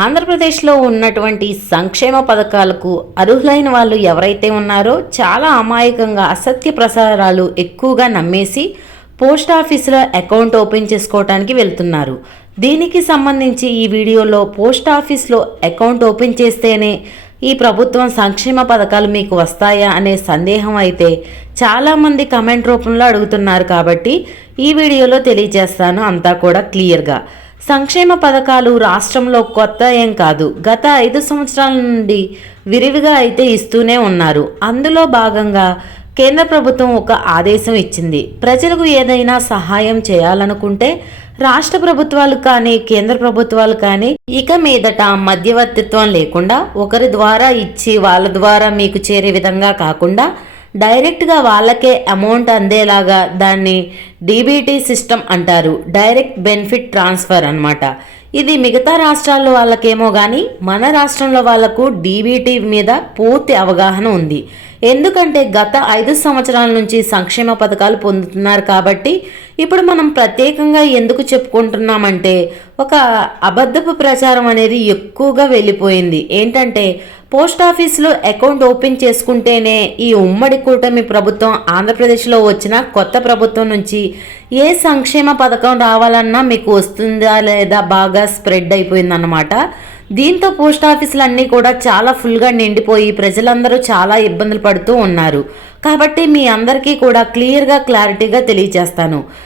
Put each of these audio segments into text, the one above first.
ఆంధ్రప్రదేశ్లో ఉన్నటువంటి సంక్షేమ పథకాలకు అర్హులైన వాళ్ళు ఎవరైతే ఉన్నారో చాలా అమాయకంగా అసత్య ప్రసారాలు ఎక్కువగా నమ్మేసి పోస్ట్ ఆఫీసులో అకౌంట్ ఓపెన్ చేసుకోవడానికి వెళ్తున్నారు. దీనికి సంబంధించి ఈ వీడియోలో పోస్ట్ ఆఫీస్లో అకౌంట్ ఓపెన్ చేస్తేనే ఈ ప్రభుత్వం సంక్షేమ పథకాలు మీకు వస్తాయా అనే సందేహం అయితే చాలామంది కమెంట్ రూపంలో అడుగుతున్నారు కాబట్టి ఈ వీడియోలో తెలియజేస్తాను. అంతా కూడా క్లియర్గా. సంక్షేమ పథకాలు రాష్ట్రంలో కొత్త ఏం కాదు. గత ఐదు సంవత్సరాల నుండి విరివిగా అయితే ఇస్తూనే ఉన్నారు. అందులో భాగంగా కేంద్ర ప్రభుత్వం ఒక ఆదేశం ఇచ్చింది. ప్రజలకు ఏదైనా సహాయం చేయాలనుకుంటే రాష్ట్ర ప్రభుత్వాలు కానీ కేంద్ర ప్రభుత్వాలు కానీ ఇక మీదట మధ్యవర్తిత్వం లేకుండా ఒకరి ద్వారా ఇచ్చి వాళ్ళ ద్వారా మీకు చేరే విధంగా కాకుండా డైరెక్ట్గా వాళ్ళకే అమౌంట్ అందేలాగా దాన్ని డీబీటీ సిస్టమ్ అంటారు. డైరెక్ట్ బెనిఫిట్ ట్రాన్స్ఫర్ అనమాట ఇది మిగతా రాష్ట్రాల్లో వాళ్ళకేమో కానీ మన రాష్ట్రంలో వాళ్ళకు డీబీటీ మీద పూర్తి అవగాహన ఉంది. ఎందుకంటే గత ఐదు సంవత్సరాల నుంచి సంక్షేమ పథకాలు పొందుతున్నారు కాబట్టి ఇప్పుడు మనం ప్రత్యేకంగా ఎందుకు చెప్పుకుంటున్నామంటే ఒక అబద్ధపు ప్రచారం అనేది ఎక్కువగా వెళ్ళిపోయింది. ఏంటంటే పోస్ట్ ఆఫీస్లో అకౌంట్ ఓపెన్ చేసుకుంటేనే ఈ ఉమ్మడి కూటమి ప్రభుత్వం ఆంధ్రప్రదేశ్లో వచ్చిన కొత్త ప్రభుత్వం నుంచి ఏ సంక్షేమ పథకం రావాలన్నా మీకు వస్తుందా లేదా బాగా స్ప్రెడ్ అయిపోయిందన్నమాట. దీంతో పోస్ట్ ఆఫీసులు అన్నీ కూడా చాలా ఫుల్గా నిండిపోయి ప్రజలందరూ చాలా ఇబ్బందులు పడుతూ ఉన్నారు. కాబట్టి మీ అందరికీ కూడా క్లియర్గా క్లారిటీగా తెలియజేస్తాను.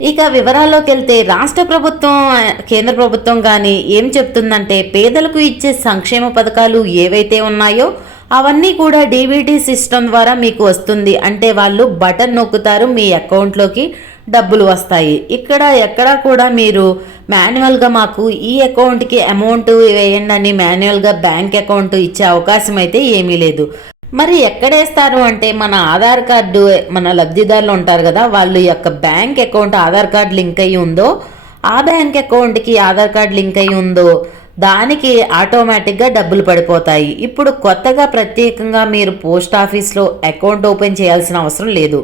ఇక వివరాల్లోకి వెళ్తే రాష్ట్ర ప్రభుత్వం కేంద్ర ప్రభుత్వం కానీ ఏం చెప్తుందంటే పేదలకు ఇచ్చే సంక్షేమ పథకాలు ఏవైతే ఉన్నాయో అవన్నీ కూడా డీబీటీ సిస్టమ్ ద్వారా మీకు వస్తుంది. అంటే వాళ్ళు బటన్ నొక్కుతారు మీ అకౌంట్లోకి డబ్బులు వస్తాయి. ఇక్కడ ఎక్కడ కూడా మీరు మాన్యువల్గా మాకు ఈ అకౌంట్కి అమౌంట్ వేయండి అని మాన్యువల్గా బ్యాంక్ అకౌంట్ ఇచ్చే అవకాశం అయితే ఏమీ లేదు. మరి ఎక్కడేస్తారు అంటే మన ఆధార్ కార్డు మన లబ్ధిదారులు ఉంటారు కదా వాళ్ళు యొక్క bank account Aadhaar card link అయి ఉందో ఆ బ్యాంక్ అకౌంట్కి ఆధార్ కార్డు లింక్ అయి ఉందో దానికి ఆటోమేటిక్గా డబ్బులు పడిపోతాయి. ఇప్పుడు కొత్తగా ప్రత్యేకంగా మీరు పోస్ట్ ఆఫీస్లో అకౌంట్ ఓపెన్ చేయాల్సిన అవసరం లేదు.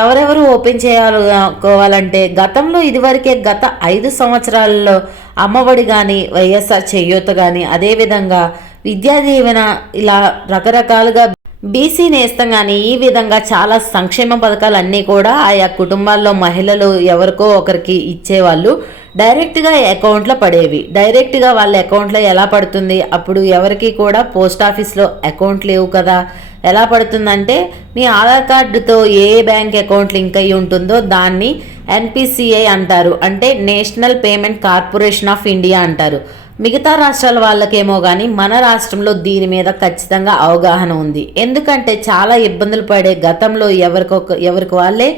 ఎవరెవరు ఓపెన్ చేయాలనుకోవాలంటే గతంలో ఇదివరకే గత ఐదు సంవత్సరాల్లో అమ్మఒడి కానీ వైఎస్ఆర్ చేయూత కానీ అదేవిధంగా విద్యా దీవెన ఇలా రకరకాలుగా బీసీ నేస్తం కానీ ఈ విధంగా చాలా సంక్షేమ పథకాలు అన్నీ కూడా ఆయా కుటుంబాల్లో మహిళలు ఎవరికో ఒకరికి ఇచ్చేవాళ్ళు డైరెక్ట్గా అకౌంట్లో పడేవి. డైరెక్ట్గా వాళ్ళ అకౌంట్లో ఎలా పడుతుంది? అప్పుడు ఎవరికి కూడా పోస్ట్ ఆఫీస్లో అకౌంట్ లేవు కదా. ఎలా పడుతుందంటే మీ ఆధార్ కార్డుతో ఏ బ్యాంక్ అకౌంట్ లింక్ అయి ఉంటుందో దాన్ని ఎన్పిసిఐ అంటారు. అంటే national payment corporation of India అంటారు. మిగతా రాష్ట్రాల వాళ్ళకేమో కానీ మన రాష్ట్రంలో దీని మీద ఖచ్చితంగా అవగాహన ఉంది. ఎందుకంటే చాలా ఇబ్బందులు పడే గతంలో ఎవరికొక ఎవరికి వాళ్ళే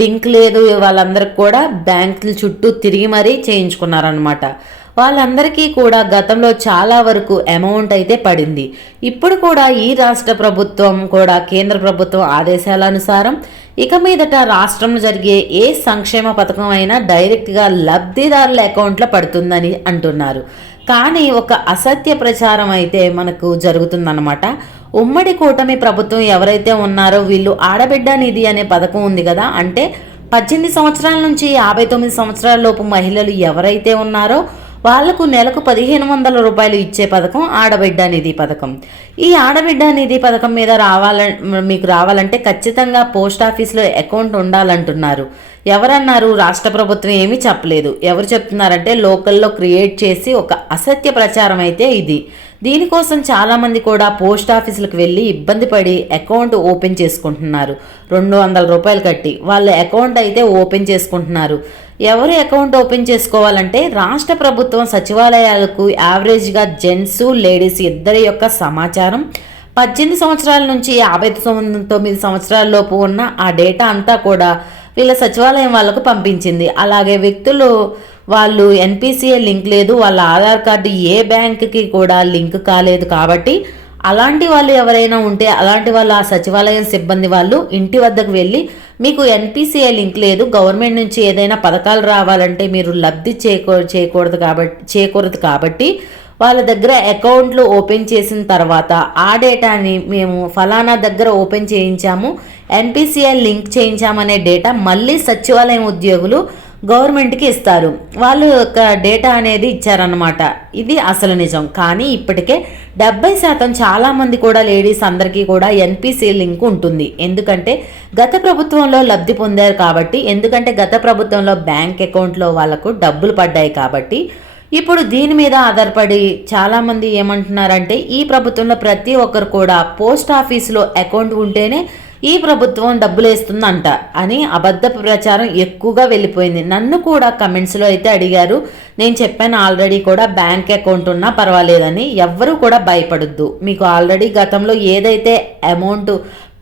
లింక్ లేదు వాళ్ళందరికి కూడా బ్యాంకుల చుట్టూ తిరిగి మరీ చేయించుకున్నారనమాట వాళ్ళందరికీ కూడా గతంలో చాలా వరకు అమౌంట్ అయితే పడింది. ఇప్పుడు కూడా ఈ రాష్ట్ర ప్రభుత్వం కూడా కేంద్ర ప్రభుత్వం ఆదేశాల అనుసారం ఇక మీదట రాష్ట్రంలో జరిగే ఏ సంక్షేమ పథకం అయినా డైరెక్ట్గా లబ్ధిదారుల అకౌంట్లో పడుతుందని అంటున్నారు. కానీ ఒక అసత్య ప్రచారం అయితే మనకు జరుగుతుందన్నమాట. ఉమ్మడి కూటమి ప్రభుత్వం ఎవరైతే ఉన్నారో వీళ్ళు ఆడబిడ్డ నిధి అనే పథకం ఉంది కదా. అంటే పద్దెనిమిది సంవత్సరాల నుంచి యాభై తొమ్మిది సంవత్సరాల లోపు మహిళలు ఎవరైతే ఉన్నారో వాళ్ళకు నెలకు పదిహేను వందల రూపాయలు ఇచ్చే పథకం ఆడబిడ్డ నిధి పథకం. ఈ ఆడబిడ్డ నిధి పథకం మీద రావాల మీకు రావాలంటే ఖచ్చితంగా పోస్ట్ ఆఫీస్లో అకౌంట్ ఉండాలంటున్నారు. ఎవరన్నారు? రాష్ట్ర ప్రభుత్వం ఏమీ చెప్పలేదు. ఎవరు చెప్తున్నారంటే లోకల్లో క్రియేట్ చేసి ఒక అసత్య ప్రచారం అయితే ఇది. దీనికోసం చాలామంది కూడా పోస్ట్ ఆఫీసులకు వెళ్ళి ఇబ్బంది పడి అకౌంట్ ఓపెన్ చేసుకుంటున్నారు. రెండు వందల రూపాయలు కట్టి వాళ్ళ అకౌంట్ అయితే ఓపెన్ చేసుకుంటున్నారు. ఎవరు అకౌంట్ ఓపెన్ చేసుకోవాలంటే రాష్ట్ర ప్రభుత్వం సచివాలయాలకు యావరేజ్గా జెంట్స్ లేడీస్ ఇద్దరి యొక్క సమాచారం. పద్దెనిమిది సంవత్సరాల నుంచి యాభై తొమ్మిది సంవత్సరాల లోపు ఉన్న ఆ డేటా అంతా కూడా వీళ్ళ సచివాలయం వాళ్ళకు పంపించింది. అలాగే వ్యక్తులు వాళ్ళు ఎన్పిసిఏ లింక్ లేదు వాళ్ళ ఆధార్ కార్డు ఏ బ్యాంక్కి కూడా లింక్ కాలేదు కాబట్టి అలాంటి వాళ్ళు ఎవరైనా ఉంటే అలాంటి వాళ్ళు ఆ సచివాలయం సిబ్బంది వాళ్ళు ఇంటి వద్దకు వెళ్ళి మీకు ఎన్పిసిఐ లింక్ లేదు గవర్నమెంట్ నుంచి ఏదైనా పథకాలు రావాలంటే మీరు లబ్ధి చేకూ చేయకూడదు కాబట్టి చేయకూడదు కాబట్టి వాళ్ళ దగ్గర అకౌంట్లు ఓపెన్ చేసిన తర్వాత ఆ డేటాని మేము ఫలానా దగ్గర ఓపెన్ చేయించాము ఎన్పిసిఐ లింక్ చేయించామనే డేటా మళ్ళీ సచివాలయం ఉద్యోగులు గవర్నమెంట్కి ఇస్తారు. వాళ్ళు ఒక డేటా అనేది ఇచ్చారనమాట ఇది అసలు నిజం. కానీ ఇప్పటికే డెబ్బై శాతం చాలామంది కూడా లేడీస్ అందరికీ కూడా ఎన్పిసి లింక్ ఉంటుంది. ఎందుకంటే గత ప్రభుత్వంలో లబ్ధి పొందారు కాబట్టి ఎందుకంటే గత ప్రభుత్వంలో బ్యాంక్ అకౌంట్లో వాళ్ళకు డబ్బులు పడ్డాయి కాబట్టి ఇప్పుడు దీని మీద ఆధారపడి చాలామంది ఏమంటున్నారంటే ఈ ప్రభుత్వంలో ప్రతి ఒక్కరు కూడా పోస్ట్ ఆఫీస్లో అకౌంట్ ఉంటేనే ఈ ప్రభుత్వం డబ్బులు వేస్తుందంట అని అబద్ధ ప్రచారం ఎక్కువగా వెళ్ళిపోయింది. నన్ను కూడా కమెంట్స్లో అయితే అడిగారు. నేను చెప్పాను ఆల్రెడీ కూడా బ్యాంక్ అకౌంట్ ఉన్నా పర్వాలేదని. ఎవ్వరూ కూడా భయపడద్దు. మీకు ఆల్రెడీ గతంలో ఏదైతే అమౌంట్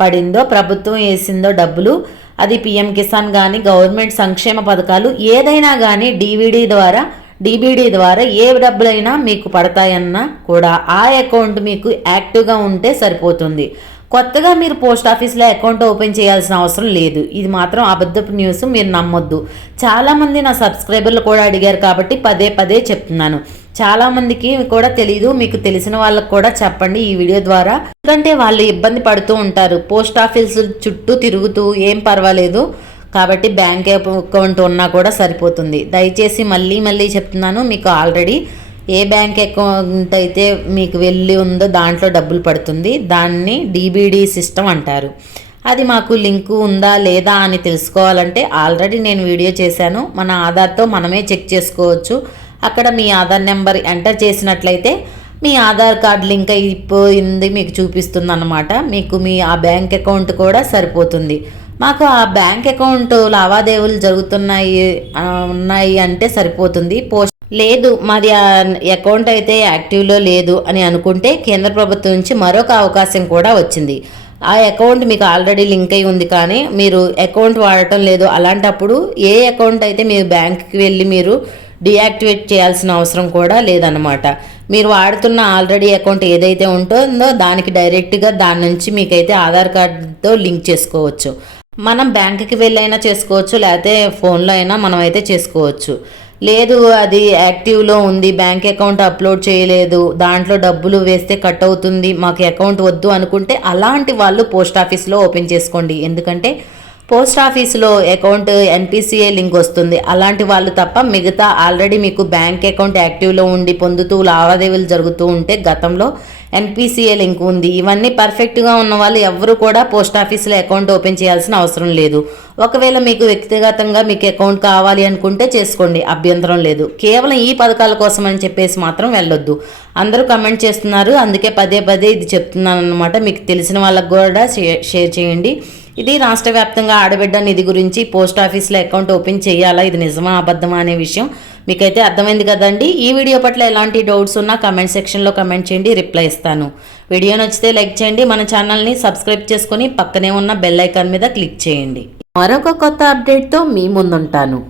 పడిందో ప్రభుత్వం వేసిందో డబ్బులు అది పిఎం కిసాన్ కానీ గవర్నమెంట్ సంక్షేమ పథకాలు ఏదైనా కానీ డీవీడీ ద్వారా డీబీడీ ద్వారా ఏ డబ్బులైనా మీకు పడతాయన్నా కూడా ఆ అకౌంట్ మీకు యాక్టివ్గా ఉంటే సరిపోతుంది. కొత్తగా మీరు పోస్ట్ ఆఫీస్లో అకౌంట్ ఓపెన్ చేయాల్సిన అవసరం లేదు. ఇది మాత్రం అబద్ధపు న్యూస్ మీరు నమ్మొద్దు. చాలామంది నా సబ్స్క్రైబర్లు కూడా అడిగారు కాబట్టి పదే పదే చెప్తున్నాను. చాలామందికి కూడా తెలియదు మీకు తెలిసిన వాళ్ళకి కూడా చెప్పండి ఈ వీడియో ద్వారా. ఎందుకంటే వాళ్ళు ఇబ్బంది పడుతూ ఉంటారు. పోస్ట్ ఆఫీస్ చుట్టూ తిరుగుతూ ఏం పర్వాలేదు. కాబట్టి బ్యాంక్ అకౌంట్ ఉన్నా కూడా సరిపోతుంది. దయచేసి మళ్ళీ మళ్ళీ చెప్తున్నాను మీకు ఆల్రెడీ ఏ బ్యాంక్ అకౌంట్ అయితే మీకు వెళ్ళి ఉందో దాంట్లో డబ్బులు పడుతుంది దాన్ని డీబీడీ సిస్టమ్ అంటారు. అది మాకు లింకు ఉందా లేదా అని తెలుసుకోవాలంటే ఆల్రెడీ నేను వీడియో చేశాను. మన ఆధార్తో మనమే చెక్ చేసుకోవచ్చు. అక్కడ మీ ఆధార్ నెంబర్ ఎంటర్ చేసినట్లయితే మీ ఆధార్ కార్డ్ లింక్ అయిపోయింది మీకు చూపిస్తుంది అన్నమాట మీకు మీ ఆ బ్యాంక్ అకౌంట్ కూడా సరిపోతుంది. మాకు ఆ బ్యాంక్ అకౌంట్ లావాదేవీలు జరుగుతున్నాయి ఉన్నాయి అంటే సరిపోతుంది. పోస్ట్ లేదు మాది అకౌంట్ అయితే యాక్టివ్లో లేదు అని అనుకుంటే కేంద్ర ప్రభుత్వం నుంచి మరొక అవకాశం కూడా వచ్చింది. ఆ అకౌంట్ మీకు ఆల్రెడీ లింక్ అయి ఉంది కానీ మీరు అకౌంట్ వాడటం లేదు. అలాంటప్పుడు ఏ అకౌంట్ అయితే మీరు బ్యాంక్కి వెళ్ళి మీరు డియాక్టివేట్ చేయాల్సిన అవసరం కూడా లేదనమాట మీరు వాడుతున్న ఆల్రెడీ అకౌంట్ ఏదైతే ఉంటుందో దానికి డైరెక్ట్గా దాని నుంచి మీకైతే ఆధార్ కార్డుతో లింక్ చేసుకోవచ్చు. మనం బ్యాంకుకి వెళ్ళైనా చేసుకోవచ్చు లేకపోతే ఫోన్లో అయినా మనం అయితే చేసుకోవచ్చు. లేదు అది యాక్టివ్లో ఉంది బ్యాంక్ అకౌంట్ అప్లోడ్ చేయలేదు దాంట్లో డబ్బులు వేస్తే కట్ అవుతుంది మాకు అకౌంట్ వద్దు అనుకుంటే అలాంటి వాళ్ళు పోస్ట్ ఆఫీస్లో ఓపెన్ చేసుకోండి. ఎందుకంటే పోస్ట్ ఆఫీస్లో అకౌంట్ ఎన్పిసిఐ లింక్ వస్తుంది. అలాంటి వాళ్ళు తప్ప మిగతా ఆల్రెడీ మీకు బ్యాంక్ అకౌంట్ యాక్టివ్లో ఉండి పొందుతూ లావాదేవీలు జరుగుతూ ఉంటే గతంలో ఎన్పిసిఏ లింక్ ఉంది. ఇవన్నీ పర్ఫెక్ట్గా ఉన్న వాళ్ళు ఎవరు కూడా పోస్ట్ ఆఫీస్లో అకౌంట్ ఓపెన్ చేయాల్సిన అవసరం లేదు. ఒకవేళ మీకు వ్యక్తిగతంగా మీకు అకౌంట్ కావాలి అనుకుంటే చేసుకోండి. అభ్యంతరం లేదు. కేవలం ఈ పథకాల కోసం అని చెప్పేసి మాత్రం వెళ్ళొద్దు. అందరూ కమెంట్ చేస్తున్నారు. అందుకే పదే పదే ఇది చెప్తున్నాను అనమాట మీకు తెలిసిన వాళ్ళకు కూడా షేర్ చేయండి. ఇది రాష్ట్ర వ్యాప్తంగా ఆడబిడ్డ నిధి గురించి పోస్ట్ ఆఫీస్లో అకౌంట్ ఓపెన్ చేయాలా? ఇది నిజమా అబద్ధమా అనే విషయం మీకైతే అర్థమైంది కదండి. ఈ వీడియో పట్ల ఎలాంటి డౌట్స్ ఉన్నా కమెంట్ సెక్షన్లో కమెంట్ చేయండి రిప్లై ఇస్తాను. వీడియో నచ్చితే లైక్ చేయండి మన ఛానల్ని సబ్స్క్రైబ్ చేసుకుని పక్కనే ఉన్న బెల్ ఐకాన్ మీద క్లిక్ చేయండి. మరొక కొత్త అప్డేట్తో మీ ముందుంటాను.